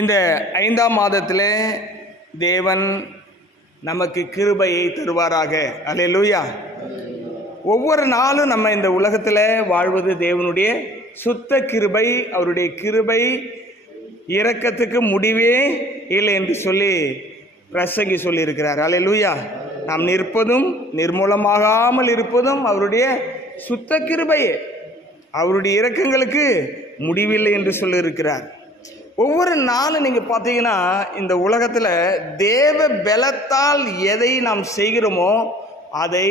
இந்த 5ஆம் மாதத்திலே தேவன் நமக்கு கிருபையை தருவாராக. அல்லேலூயா. ஒவ்வொரு நாளும் நம்ம இந்த உலகத்தில் வாழ்வது தேவனுடைய சுத்த கிருபை. அவருடைய கிருபை இரக்கத்துக்கு முடிவே இல்லை என்று சொல்லி பிரசங்கி சொல்லியிருக்கிறார். அல்லேலூயா. நாம் நிற்பதும் நிர்மூலமாகாமல் இருப்பதும் அவருடைய சுத்த கிருபையே. அவருடைய இரக்கங்களுக்கு முடிவில்லை என்று சொல்லியிருக்கிறார். ஒவ்வொரு நாளும் நீங்கள் பார்த்தீங்கன்னா இந்த உலகத்தில் தேவ பலத்தால் எதை நாம் செய்கிறோமோ அதை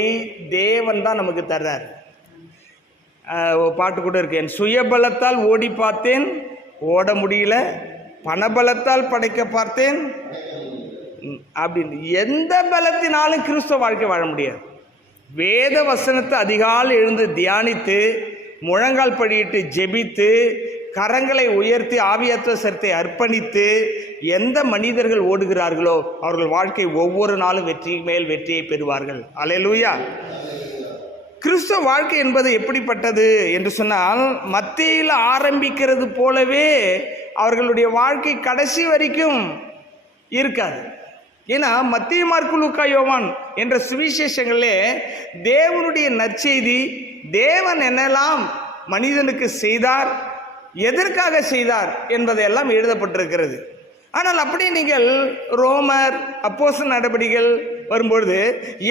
தேவன் தான் நமக்கு தர்றார். பாட்டு கூட இருக்கு, என் சுயபலத்தால் ஓடி பார்த்தேன் ஓட முடியல, பணபலத்தால் படைக்க பார்த்தேன் அப்படின்னு. எந்த பலத்தினாலும் கிறிஸ்தவ வாழ்க்கை வாழ முடியாது. வேத வசனத்தை அதிகாலை எழுந்து தியானித்து முழங்கால் படியிட்டு ஜெபித்து கரங்களை உயர்த்தி ஆவியாத்ம சரத்தை அர்ப்பணித்து எந்த மனிதர்கள் ஓடுகிறார்களோ அவர்கள் வாழ்க்கை ஒவ்வொரு நாளும் வெற்றி மேல் வெற்றியை பெறுவார்கள். அல்லேலூயா. கிறிஸ்தவ வாழ்க்கை என்பது எப்படிப்பட்டது என்று சொன்னால், மத்தேயுல ஆரம்பிக்கிறது போலவே அவர்களுடைய வாழ்க்கை கடைசி வரைக்கும் இருக்காது. ஏன்னா மத்தேயு, மார்க்கு, லூக்கா, யோவான் என்ற சுவிசேஷங்களே தேவனுடைய நற்செய்தி, தேவன் என்னெல்லாம் மனிதனுக்கு செய்தார், எதற்காக செய்தார் என்பதையெல்லாம் எழுதப்பட்டிருக்கிறது. ஆனால் அப்படியே நீங்கள் ரோமர், அப்போஸ்தலர் நடபடிகள் வரும்பொழுது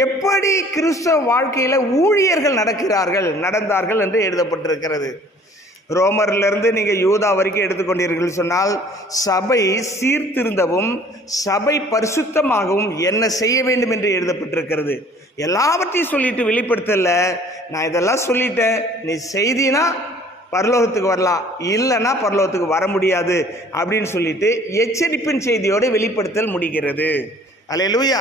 எப்படி கிறிஸ்தவ வாழ்க்கையில் ஊழியர்கள் நடந்தார்கள் என்று எழுதப்பட்டிருக்கிறது. ரோமரிலிருந்து நீங்கள் யூதா வரைக்கும் எடுத்துக்கொண்டீர்கள் சொன்னால் சபை சீர்திருந்தவும் சபை பரிசுத்தமாகவும் என்ன செய்ய வேண்டும் என்று எழுதப்பட்டிருக்கிறது. எல்லாவற்றையும் சொல்லிட்டு வெளிப்படுத்தல, நான் இதெல்லாம் சொல்லிட்டேன், நீ செய்தினா பரலோகத்துக்கு வரலாம், இல்லைன்னா பரலோகத்துக்கு வர முடியாது அப்படின்னு சொல்லிட்டு எச்சரிப்பின் செய்தியோடு வெளிப்படுத்தல் முடிகிறது. அல்லேலூயா.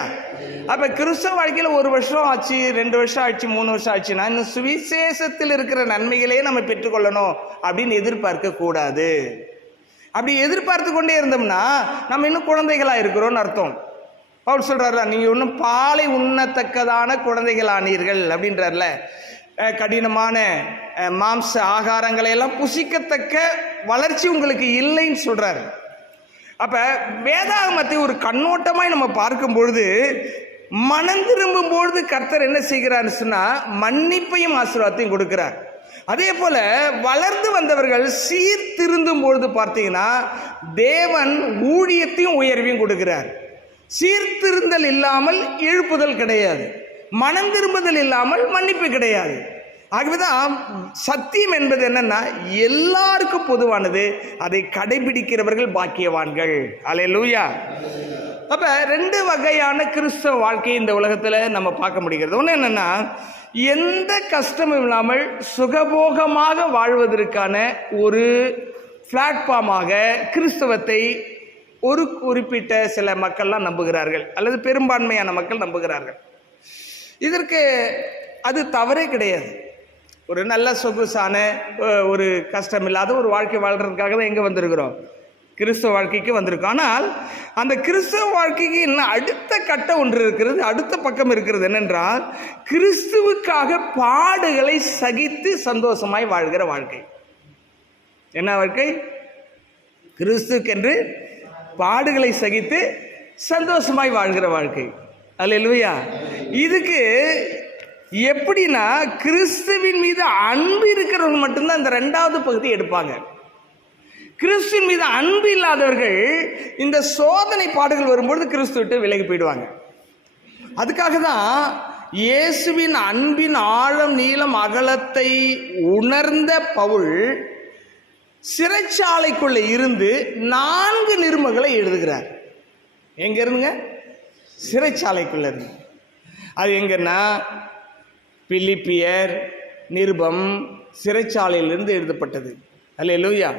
அப்போ கிறிஸ்தவ வாழ்க்கையில் 1 வருஷம் ஆச்சு, 2 வருஷம் ஆச்சு, 3 வருஷம் ஆச்சுன்னா இன்னும் சுவிசேஷத்தில் இருக்கிற நன்மைகளே நம்ம பெற்றுக்கொள்ளணும் அப்படின்னு எதிர்பார்க்க கூடாது. அப்படி எதிர்பார்த்து கொண்டே இருந்தோம்னா நம்ம இன்னும் குழந்தைகளாக இருக்கிறோம்னு அர்த்தம். பவுல் சொல்றாருல, நீங்கள் இன்னும் பாலை உண்ணத்தக்கதான குழந்தைகளானீர்கள் அப்படின்றார்ல. கடினமான மாம்ச ஆகாரங்களை எல்லாம் புசிக்கத்தக்க வளர்ச்சி உங்களுக்கு இல்லைன்னு சொல்றாரு. அப்ப வேதாகமத்தை ஒரு கண்ணோட்டமாய் நம்ம பார்க்கும் பொழுது, மனம் திரும்பும் பொழுது கர்த்தர் என்ன செய்கிறார்னு சொன்னா மன்னிப்பையும் ஆசீர்வாதத்தையும் கொடுக்கிறார். அதே போல வளர்ந்து வந்தவர்கள் சீர்திருந்தும் பொழுது பார்த்தீங்கன்னா தேவன் ஊழியத்தையும் உயர்வையும் கொடுக்கிறார். சீர்திருந்தல் இல்லாமல் எழுப்புதல் கிடையாது, மனம் திரும்புதல் இல்லாமல் மன்னிப்பு கிடையாது. ஆகவேதான் சத்தியம் என்பது என்னன்னா எல்லாருக்கும் பொதுவானது, அதை கடைபிடிக்கிறவர்கள் பாக்கியவான்கள். அல்லேலூயா. அப்ப 2 வகையான கிறிஸ்தவ வாழ்க்கையை இந்த உலகத்துல நம்ம பார்க்க முடிகிறது. ஒன்று என்னன்னா, எந்த கஷ்டமும் இல்லாமல் சுகபோகமாக வாழ்வதற்கான ஒரு பிளாட்ஃபார்மாக கிறிஸ்தவத்தை ஒரு குறிப்பிட்ட சில மக்கள்லாம் நம்புகிறார்கள், அல்லது பெரும்பான்மையான மக்கள் நம்புகிறார்கள். இதற்கு அது தவறே கிடையாது. ஒரு நல்ல சொகுசான ஒரு கஷ்டம் இல்லாத ஒரு வாழ்க்கை வாழ்றதுக்காக தான் எங்கே வந்திருக்கிறோம், கிறிஸ்தவ வாழ்க்கைக்கு வந்திருக்கோம். ஆனால் அந்த கிறிஸ்தவ வாழ்க்கைக்கு இன்னும் அடுத்த கட்டம் ஒன்று இருக்கிறது, அடுத்த பக்கம் இருக்கிறது. என்னென்றால், கிறிஸ்துவுக்காக பாடுகளை சகித்து சந்தோஷமாய் வாழ்கிற வாழ்க்கை. என்ன வாழ்க்கை? கிறிஸ்துக்கென்று பாடுகளை சகித்து சந்தோஷமாய் வாழ்கிற வாழ்க்கை. அல்லேலூயா. இதுக்கு எப்படின்னா, கிறிஸ்துவின் மீது அன்பு இருக்கிறவங்க மட்டும்தான் இந்த 2வது பகுதி எடுப்பாங்க. கிறிஸ்துவின் மீது அன்பு இல்லாதவர்கள் இந்த சோதனை பாடுகள் வரும்பொழுது கிறிஸ்து விட்டு விலகி போயிடுவாங்க. அதுக்காக தான் இயேசுவின் அன்பின் ஆழம் நீளம் அகலத்தை உணர்ந்த பவுல் சிறைச்சாலைக்குள்ள இருந்து 4 நிருபங்களை எழுதுகிறார். எங்க இருந்துங்க? சிறைச்சாலைக்குள்ள இருந்து. அது எங்கன்னா பிலிப்பியர் நிருபம் சிறைச்சாலையிலிருந்து எழுதப்பட்டது. அல்லேலூயா.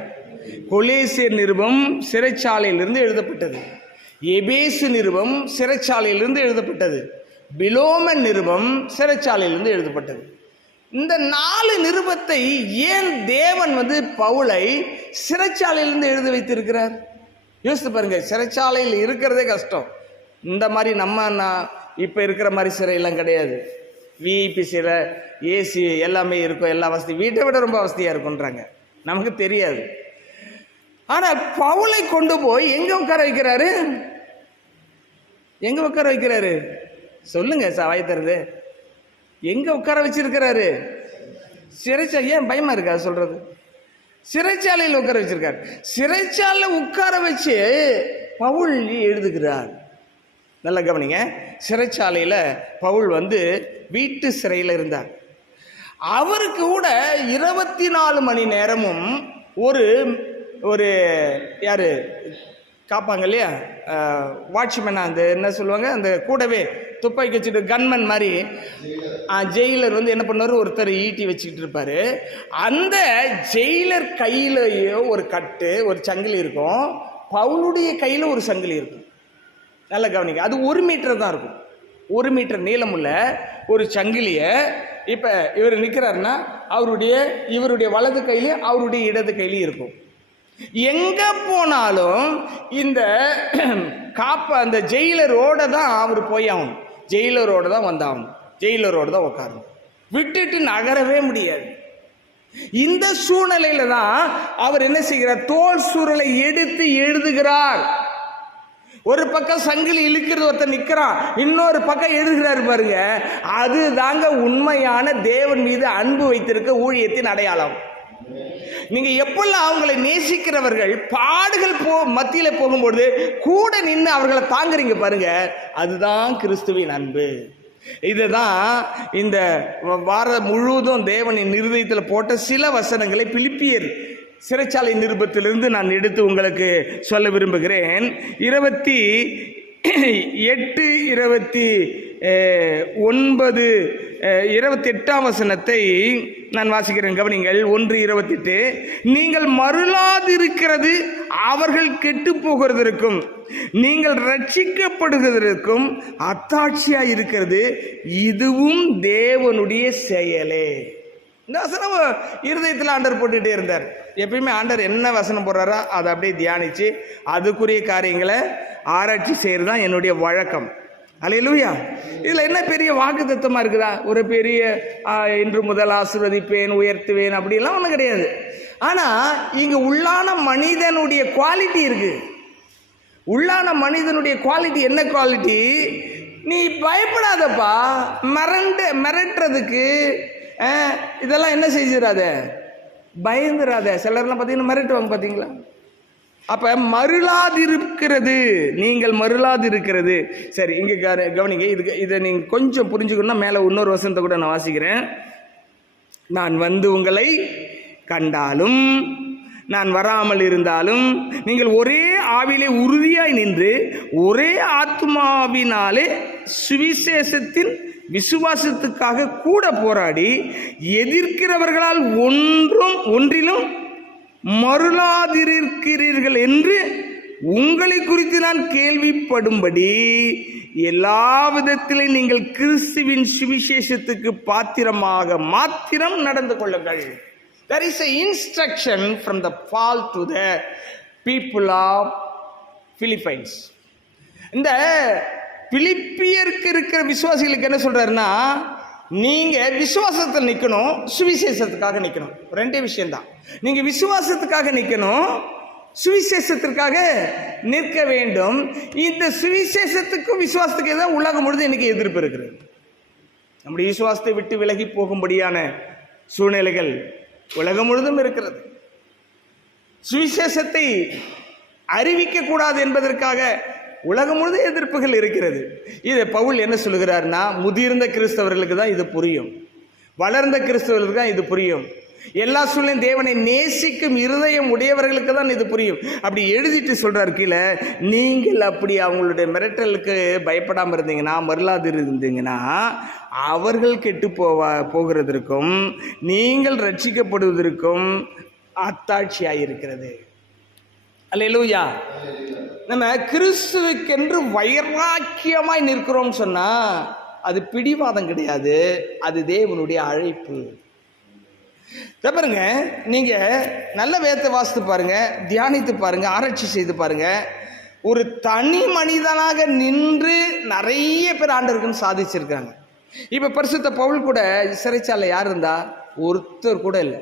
கொலேசியர் நிருபம் சிறைச்சாலையிலிருந்து எழுதப்பட்டது. எபேசு நிருபம் சிறைச்சாலையிலிருந்து எழுதப்பட்டது. பிலோமன் நிருபம் சிறைச்சாலையிலிருந்து எழுதப்பட்டது. இந்த 4 நிருபத்தை ஏன் தேவன் பவுலை சிறைச்சாலையிலிருந்து எழுத வைத்திருக்கிறார்? யோசித்து பாருங்க. சிறைச்சாலையில் இருக்கிறதே கஷ்டம். இந்த மாதிரி நம்ம இப்போ இருக்கிற மாதிரி சிறையெல்லாம் கிடையாது. விஐபி சிறை, ஏசி எல்லாமே இருக்கும், எல்லா வசதி, வீட்டை விட ரொம்ப வசதியாக இருக்குன்றாங்க. நமக்கு தெரியாது. ஆனால் பவுலை கொண்டு போய் எங்க உட்கார வைக்கிறாரு? எங்க உட்கார வைக்கிறாரு? சொல்லுங்க வாய் திறந்து. எங்க உட்கார வச்சிருக்கிறாரு? சிறைச்சாலை. ஏன் பயமா இருக்கா சொல்றது? சிறைச்சாலையில் உட்கார வச்சிருக்காரு. சிறைச்சாலையில் உட்கார வச்சு பவுல் எழுதுகிறார். நல்லா கவனிங்க. சிறைச்சாலையில் பவுல் வீட்டு சிறையில் இருந்தார். அவருக்கு கூட 24 மணி நேரமும் ஒரு யாரு காப்பாங்க இல்லையா, வாட்ச்மேன், அந்த என்ன சொல்லுவாங்க, அந்த கூடவே துப்பாக்கி வச்சுட்டு கன்மேன் மாதிரி ஜெயிலர் என்ன பண்ணுவார், ஒருத்தர் ஈட்டி வச்சுக்கிட்டு இருப்பாரு. அந்த ஜெயிலர் கையிலேயோ ஒரு கட்டு, ஒரு சங்கிலி இருக்கும், பவுலுடைய கையில் ஒரு சங்கிலி இருக்கும். நல்ல கவனிங்க. அது 1 மீட்டர் தான் இருக்கும். 1 மீட்டர் நீளமுள்ள ஒரு சங்கிலியை இப்போ இவர் நிற்கிறாருன்னா இவருடைய வலது கையிலையும் அவருடைய இடது கையிலையும் இருக்கும். எங்க போனாலும் இந்த அந்த ஜெயிலரோட தான் அவர் போய் ஆகணும், ஜெயிலரோட தான் வந்தாகணும், ஜெயிலரோட தான் உட்காரணும், விட்டுட்டு நகரவே முடியாது. இந்த சூழ்நிலையில தான் அவர் என்ன செய்கிறார்? தோல் சுருளை எடுத்து எழுதுகிறார். ஒரு பக்கம் சங்கிலி இழுக்கிறது ஒருத்தர் நிற்கிறான், இன்னொரு பக்கம் எழுதுகிறாரு பாருங்க. அது தாங்க உண்மையான தேவன் மீது அன்பு வைத்திருக்க ஊழியத்தின் அடையாளம். நீங்க எப்பெல்லாம் அவங்களை நேசிக்கிறவர்கள் பாடுகள் மத்தியில போகும்போது கூட நின்று அவர்களை தாங்குறீங்க பாருங்க, அதுதான் கிறிஸ்துவின் அன்பு. இதுதான் இந்த வாரம் முழுவதும் தேவனின் இருதயத்தில் போட்ட சில வசனங்களை பிலிப்பியர் சிறைச்சாலை நிருபத்திலிருந்து நான் எடுத்து உங்களுக்கு சொல்ல விரும்புகிறேன். 28 வசனத்தை நான் வாசிக்கிறேன், கவனிங்கள். 1:28. நீங்கள் மருளாதிருக்கிறது அவர்கள் கெட்டு போகிறதற்கும் நீங்கள் ரட்சிக்கப்படுவதற்கும் அத்தாட்சியாக இருக்கிறது, இதுவும் தேவனுடைய செயலே. இந்த வசனம் இருதயத்தில் ஆண்டவர் போட்டுகிட்டே இருந்தார். எப்பயுமே ஆண்டவர் என்ன வசனம் போடுறாரோ அதை அப்படியே தியானித்து அதுக்குரிய காரியங்களை ஆராய்ச்சி செய்கிறது தான் என்னுடைய வழக்கம். அல்லேலூயா. இதில் என்ன பெரிய வாக்குத்தத்தமாக இருக்குதா? ஒரு பெரிய இன்று முதல் ஆசீர்வதிப்பேன், உயர்த்துவேன் அப்படிலாம் ஒன்றும் கிடையாது. ஆனால் இங்கே உள்ளான மனிதனுடைய குவாலிட்டி இருக்குது. உள்ளான மனிதனுடைய குவாலிட்டி என்ன குவாலிட்டி? நீ பயப்படாதப்பா, மிரட்டுறதுக்கு இதெல்லாம் என்ன செஞ்சிடாத, பயந்துராத. சிலர்லாம் பார்த்தீங்கன்னா மிரட்டுவாங்க, பார்த்தீங்களா? அப்ப மருளாதிருக்கிறது, நீங்கள் மருளாதிருக்கிறது. சரி, இங்க கவனிங்க. இதை நீங்க கொஞ்சம் புரிஞ்சுக்கணும்னா மேல இன்னொரு வசனத்தை கூட நான் வாசிக்கிறேன். நான் உங்களை கண்டாலும் நான் வராமல் இருந்தாலும் நீங்கள் ஒரே ஆவிலே உறுதியாய் நின்று ஒரே ஆத்மாவினாலே சுவிசேஷத்தின் விசுவாசத்துக்காக கூட போராடி எதிர்க்கிறவர்களால் ஒன்றிலும் மருளாதிருக்கிறீர்கள் என்று உங்களை குறித்து நான் கேள்விப்படும்படி எல்லா விதத்திலும் நீங்கள் கிறிஸ்துவின் சுவிசேஷத்துக்கு பாத்திரமாக மாத்திரம் நடந்து கொள்ளுங்கள். There is an instruction from the Paul to the people of Philippines. இந்த பிலிப்பியருக்கு இருக்கிற விசுவாசிகளுக்கு என்ன சொல்றாருன்னா, நீங்க விசுவாசத்தில் நிற்கணும், சுவிசேஷத்துக்காக நிற்கணும். ரெண்டே விஷயம்தான். நீங்க விசுவாசத்துக்காக நிற்கணும், சுவிசேஷத்திற்காக நிற்க வேண்டும். இந்த சுவிசேஷத்துக்கும் விசுவாசத்துக்கு தான் உலகம் முழுதும் இன்னைக்கு எதிர்ப்பு இருக்கிறது. நம்முடைய விசுவாசத்தை விட்டு விலகி போகும்படியான சூழ்நிலைகள் உலகம் முழுதும் இருக்கிறது. சுவிசேஷத்தை அறிவிக்க கூடாது என்பதற்காக உலகம் முழுதும் எதிர்ப்புகள் இருக்கிறது. இதை பவுல் என்ன சொல்லுகிறார்னா, முதிர்ந்த கிறிஸ்தவர்களுக்கு தான் இது புரியும், வளர்ந்த கிறிஸ்தவர்களுக்கு தான் இது புரியும், எல்லா சூழ்நிலையும் தேவனை நேசிக்கும் இருதயம் உடையவர்களுக்கு தான் இது புரியும். அப்படி எழுதிட்டு சொல்றார் கீழே, நீங்கள் அப்படி அவங்களுடைய மிரட்டலுக்கு பயப்படாமல் இருந்தீங்கன்னா, மருளாது இருந்தீங்கன்னா, அவர்கள் கெட்டு போகிறதற்கும் நீங்கள் ரட்சிக்கப்படுவதற்கும் அத்தாட்சியாயிருக்கிறது. அல்லேலூயா. நம்ம கிறிஸ்துவுக்கென்று வைராக்கியமாய் நிற்கிறோம் சொன்னா அது பிடிவாதம் கிடையாது, அது தேவனுடைய அழைப்பு. பாருங்க, நீங்க நல்ல வேதத்தை வாசித்து பாருங்க, தியானித்து பாருங்க, ஆராய்ச்சி செய்து பாருங்க. ஒரு தனி மனிதனாக நின்று நிறைய பேர் ஆண்டவருக்குன்னு சாதிச்சிருக்காங்க. இப்ப பரிசுத்த பவுல் கூட சிறைச்சாலை யார் இருந்தா? ஒருத்தர் கூட இல்லை.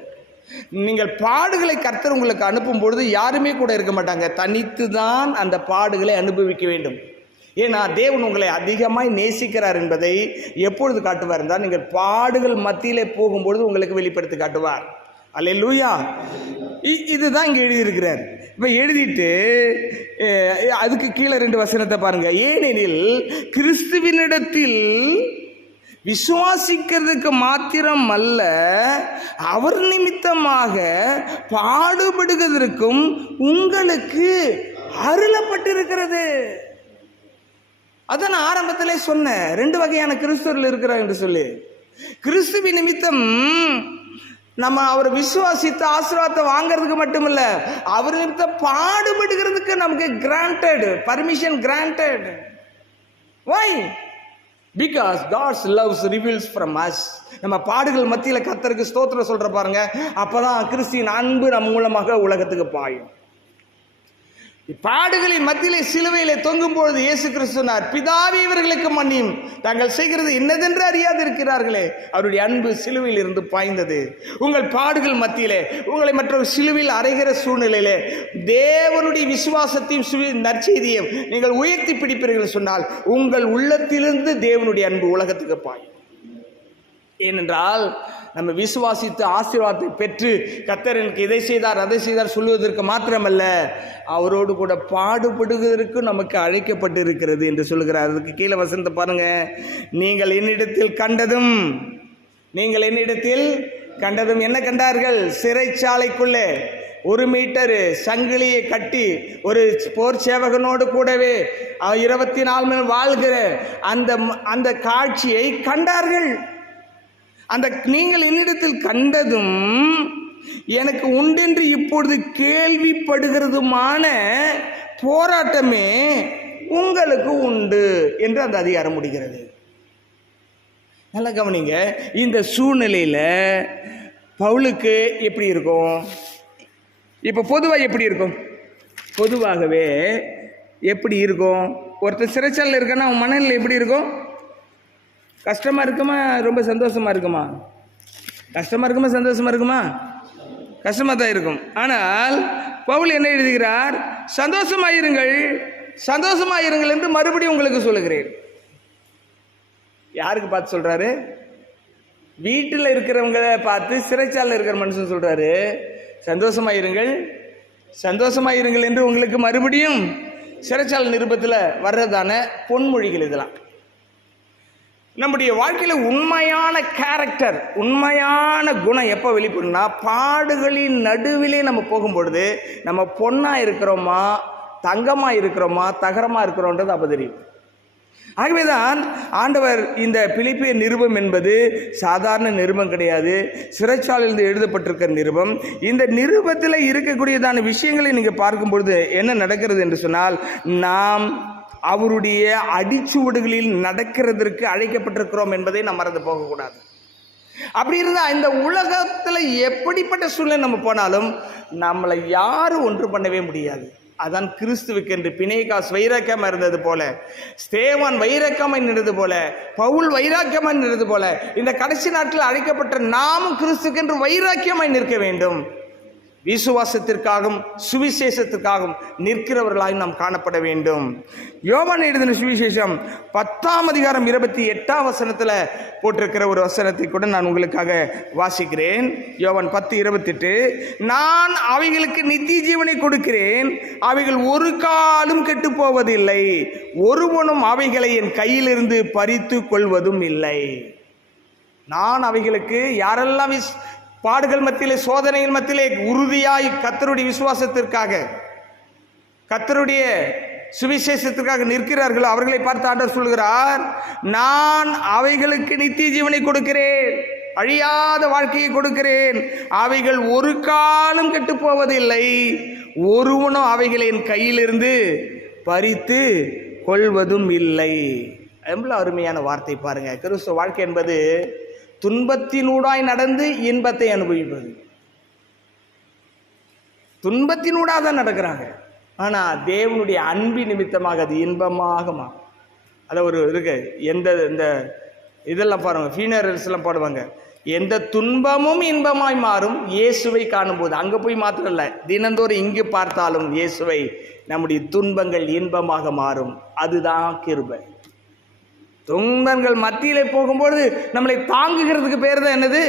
நீங்கள் பாடுகளை கர்த்தர் உங்களுக்கு அனுப்பும் பொழுது யாருமே கூட இருக்க மாட்டாங்க, தனித்து தான் அந்த பாடுகளை அனுபவிக்க வேண்டும். ஏன்னா தேவன் உங்களை அதிகமாய் நேசிக்கிறார் என்பதை எப்பொழுது காட்டுவார் என்றால் நீங்கள் பாடுகள் மத்தியிலே போகும்பொழுது உங்களுக்கு வெளிப்படுத்தி காட்டுவார். அல்லேலூயா. இதுதான் இங்கே எழுதியிருக்கிறார். இப்போ எழுதிட்டு அதுக்கு கீழே 2 வசனத்தை பாருங்க. ஏனெனில் கிறிஸ்துவினிடத்தில் விசுவாசிக்கிறதுக்கு மாத்திரம் அல்ல, அவர் நிமித்தமாக பாடுபடுவதற்கும் உங்களுக்கு அருளப்பட்டிருக்கிறது. அதான் நான் ஆரம்பத்திலே சொன்னேன், 2 வகையான கிறிஸ்துவர்கள் இருக்கிறார் என்று சொல்லி. கிறிஸ்துவ நிமித்தம் நம்ம அவரை விசுவாசித்து ஆசீர்வாதத்தை வாங்கிறதுக்கு மட்டுமில்ல, அவர் நிமித்தம் பாடுபடுகிறதுக்கு நமக்கு granted permission, granted. Why? Because God's love reveals from us. நம்ம பாடுகள் மத்தியில் கர்த்தருக்கு ஸ்தோத்திரம் சொல்ற பாருங்க, அப்பதான் கிறிஸ்துவின் அன்பு நம் மூலமாக உலகத்துக்கு பாயும். பாடுகளின் மத்தியிலே சிலுவையிலே தொங்கும் பொழுது இயேசு கிறிஸ்து சொன்னார், பிதாவே இவர்களுக்கு மன்னியும், தாங்கள் செய்கிறது என்னதென்று அறியாது இருக்கிறார்களே. அவருடைய அன்பு சிலுவையில் இருந்து பாய்ந்தது. உங்கள் பாடுகள் மத்தியிலே உங்களை மற்ற சிலுவையில் அறைகிற சூழ்நிலையிலே தேவனுடைய விசுவாசத்தையும் நற்செய்தியும் நீங்கள் உயர்த்தி பிடிப்பீர்கள் சொன்னால் உங்கள் உள்ளத்திலிருந்து தேவனுடைய அன்பு உலகத்துக்கு பாயும். ஏனென்றால் நம்ம விசுவாசித்து ஆசீர்வாதத்தை பெற்று கர்த்தர் எனக்கு இதை செய்தார் அதை செய்தார் சொல்லுவதற்கு மாத்திரமல்ல, அவரோடு கூட பாடுபடுவதற்கு நமக்கு அழைக்கப்பட்டு இருக்கிறது என்று சொல்லுகிறார். அதுக்கு கீழே வசனத்தை பாருங்க. நீங்கள் என்னிடத்தில் கண்டதும் என்ன கண்டார்கள்? சிறைச்சாலைக்குள்ளே 1 மீட்டர் சங்கிலியை கட்டி ஒரு போர் சேவகனோடு கூடவே 24 மணி வாழ்கிற அந்த காட்சியை கண்டார்கள். அந்த நீங்கள் என்னிடத்தில் கண்டதும் எனக்கு உண்டென்று இப்பொழுது கேள்விப்படுகிறதுமான போராட்டமே உங்களுக்கு உண்டு என்று அந்த அதிகாரம் முடிகிறது. நல்லா கவனிங்க. இந்த சூழ்நிலையில் பவுலுக்கு எப்படி இருக்கும்? இப்போ பொதுவாக எப்படி இருக்கும்? பொதுவாகவே எப்படி இருக்கும்? ஒருத்தர் சிறைச்சாலையில் இருக்கன்னா அவன் மனநிலை எப்படி இருக்கும்? கஷ்டமாக இருக்குமா, ரொம்ப சந்தோஷமாக இருக்குமா? கஷ்டமாக இருக்குமா, சந்தோஷமாக இருக்குமா? கஷ்டமாக தான் இருக்கும். ஆனால் பவுல் என்ன எழுதுகிறார்? சந்தோஷமாயிருங்கள் என்று மறுபடியும் உங்களுக்கு சொல்லுகிறேன். யாருக்கு பார்த்து சொல்றாரு? வீட்டில் இருக்கிறவங்களை பார்த்து சிறைச்சாலையில் இருக்கிற மனுஷன் சொல்றாரு, சந்தோஷமாயிருங்கள் என்று உங்களுக்கு மறுபடியும். சிறைச்சாலை நிருபத்தில் வர்றதான பொன்மொழிகள் இதெல்லாம். நம்முடைய வாழ்க்கையில் உண்மையான கேரக்டர், உண்மையான குணம் எப்போ வெளிப்படும்னா, பாடுகளின் நடுவிலே நம்ம போகும்பொழுது நம்ம பொண்ணாக இருக்கிறோமா, தங்கமாக இருக்கிறோமா, தகரமாக இருக்கிறோன்றது அப்போ தெரியும். ஆகவேதான் ஆண்டவர் இந்த பிலிப்பிய நிருபம் என்பது சாதாரண நிருபம் கிடையாது, சிறைச்சாலையிலிருந்து எழுதப்பட்டிருக்கிற நிருபம். இந்த நிருபத்தில் இருக்கக்கூடியதான விஷயங்களை நீங்கள் பார்க்கும்பொழுது என்ன நடக்கிறது என்று சொன்னால், நாம் அவருடைய அடிச்சுவடுகளில் நடக்கிறதற்கு அழைக்கப்பட்டிருக்கிறோம் என்பதை நாம் மறந்து போகக்கூடாது. அப்படி இருந்தால் இந்த உலகத்தில் எப்படிப்பட்ட சூழ்நிலை நம்ம போனாலும் நம்மளை யாரும் ஒன்று பண்ணவே முடியாது. அதான் கிறிஸ்துவுக்கு என்று பிணைகாஸ் வைராக்கியமாக இருந்தது போல, ஸ்தேவான் வைராக்கியமாக நின்றது போல, பவுல் வைராக்கியமாக நின்றது போல, இந்த கடைசி நாட்டில் அழைக்கப்பட்ட நாமும் கிறிஸ்துக்கு என்று வைராக்கியமாய் நிற்க வேண்டும். விசுவாசத்திற்காகவும் சுவிசேஷத்திற்காகவும் நிற்கிறவர்களாய் நாம் காணப்பட வேண்டும். யோவான் எழுதின சுவிசேஷம் 10ஆம் அதிகாரம் 28ஆம் வசனத்தில் போட்டிருக்கிற ஒரு வசனத்தை கூட நான் உங்களுக்காக வாசிக்கிறேன். யோவான் 10:28, நான் அவைகளுக்கு நித்திய ஜீவனை கொடுக்கிறேன், அவைகள் ஒரு காலும் கெட்டு போவதில்லை, ஒருவனும் அவைகளை என் கையிலிருந்து பறித்து கொள்வதும் இல்லை. நான் அவைகளுக்கு, யாரெல்லாம் பாடுகள் மத்தியிலே சோதனைகள் மத்தியிலே உறுதியாய் கர்த்தருடைய விசுவாசத்திற்காக கர்த்தருடைய சுவிசேஷத்திற்காக நிற்கிறார்களோ அவர்களை பார்த்து ஆண்டவர் சொல்கிறார், நான் அவைகளுக்கு நித்திய ஜீவனை கொடுக்கிறேன், அழியாத வாழ்க்கையை கொடுக்கிறேன், அவைகள் ஒரு காலம் கெட்டு போவதில்லை, ஒருவனும் அவைகளை என் கையிலிருந்து பறித்து கொள்வதும் இல்லை. எவ்வளவு அருமையான வார்த்தை பாருங்க. கிறிஸ்துவ வாழ்க்கை என்பது துன்பத்தினூடாய் நடந்து இன்பத்தை அனுபவிப்பது. துன்பத்தினூடாக தான் நடக்கிறாங்க, ஆனால் தேவனுடைய அன்பு நிமித்தமாக அது இன்பமாக அதை ஒரு இருக்கு. இந்த இதெல்லாம் பாருங்க, ஃபீனரல்ஸ்லாம் போடுவாங்க, எந்த துன்பமும் இன்பமாய் மாறும் இயேசுவை காணும்போது. அங்கே போய் மாத்திரம் இல்லை, தினந்தோறும் இங்கு பார்த்தாலும் இயேசுவை நம்முடைய துன்பங்கள் இன்பமாக மாறும். அதுதான் கிருபை. துன்பங்கள் மத்தியிலே போகும்போது நம்மளை தாங்குகிறதுக்கு பேர் தான் என்னது?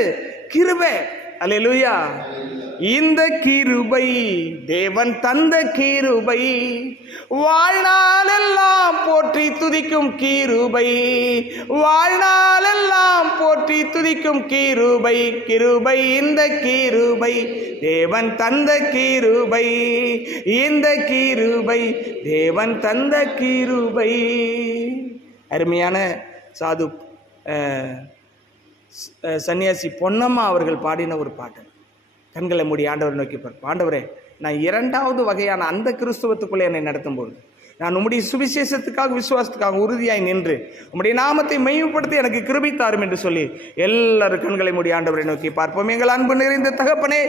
கிருபை. அல்லேலூயா. இந்த கிருபை தேவன் தந்த கிருபை, வாழ்நாளெல்லாம் போற்றி துதிக்கும் கிருபை, வாழ்நாளெல்லாம் போற்றி துதிக்கும் கிருபை, கிருபை இந்த கிருபை தேவன் தந்த கிருபை, இந்த கிருபை தேவன் தந்த கிருபை. அருமையான சாது சன்னியாசி பொன்னம்மா அவர்கள் பாடின ஒரு பாட்டு. கண்களை மூடி ஆண்டவர் நோக்கி பார்ப்போம். ஆண்டவரே, நான் இரண்டாவது வகையான அந்த கிறிஸ்துவத்துக்குள்ளே என்னை நடத்தும்போது நான் உம்முடைய சுவிசேஷத்துக்காக விசுவாசத்துக்காக உறுதியாய் நின்று உம்முடைய நாமத்தை மையப்படுத்தி எனக்கு கிருபை தாரும் என்று சொல்லி எல்லாரும் கண்களை மூடி ஆண்டவரை நோக்கி பார்ப்போம். எங்கள் அன்பு நிறைந்த தகப்பனே,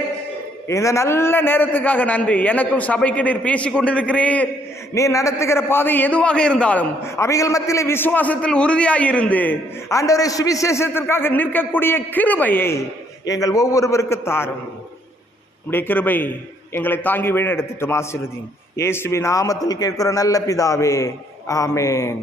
இந்த நல்ல நேரத்துக்காக நன்றி. எனக்கும் சபைக்கு நீர் பேசிக் கொண்டிருக்கிறீர். நீர் நடத்துகிற பாதை எதுவாக இருந்தாலும் அவைகள் மத்தியிலே விசுவாசத்தில் உறுதியாய் இருந்து ஆண்டவரை சுவிசேஷத்திற்காக நிற்கக்கூடிய கிருபையை எங்கள் ஒவ்வொருவருக்கு தாரும். உம்முடைய கிருபை எங்களை தாங்கி வழிநடத்தட்டும். ஆசீர்வதியும். இயேசுவின் நாமத்தில் கேட்கிற நல்ல பிதாவே, ஆமென்.